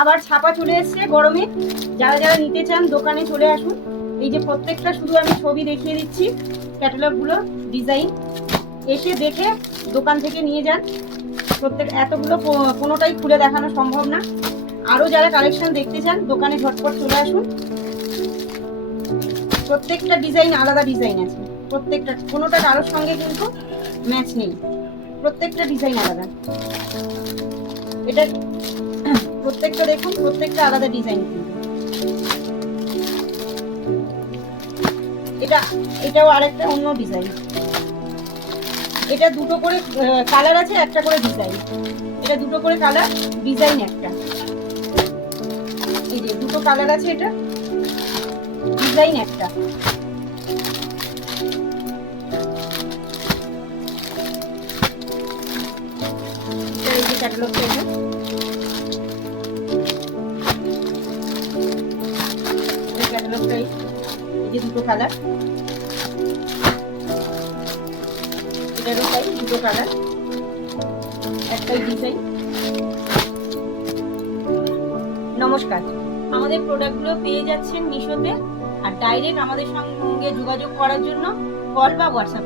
আবার ছাপা চলে এসছে গরমে। যারা যারা নিতে চান দোকানে চলে আসুন। এই যে প্রত্যেকটা শুধু আমি ছবি দেখিয়ে দিচ্ছি, ক্যাটালগুলো, ডিজাইন, এসে দেখে দোকান থেকে নিয়ে যান। প্রত্যেক এতগুলো কোনোটাই খুলে দেখানো সম্ভব না। আরও যারা কালেকশন দেখতে চান দোকানে ঝটপট চলে আসুন। প্রত্যেকটা ডিজাইন আলাদা ডিজাইন আছে, প্রত্যেকটা, কোনোটা কারোর সঙ্গে কিন্তু ম্যাচ নেই, প্রত্যেকটা ডিজাইন আলাদা। এটা প্রত্যেকটা দেখুন, প্রত্যেকটা আলাদা ডিজাইন কিন্তু। এটাও আরেকটা অন্য ডিজাইন। এটা দুটো করে কালার আছে, একটা করে ডিজাইন। এটা দুটো করে কালার, ডিজাইন একটা। এই যে দুটো কালার আছে, এটা ডিজাইন একটা। এই যে ক্যাটালগটা, এটা ক্যাটালগটাই, এই যে দুটো কালার, এটারও তাই দুটো কালার, একটাই ডিজাইন। নমস্কার, আমাদের প্রোডাক্টগুলো পেয়ে যাচ্ছেন মিশোতে। আর ডাইরেক্ট আমাদের সঙ্গে যোগাযোগ করার জন্য কল বা হোয়াটসঅ্যাপ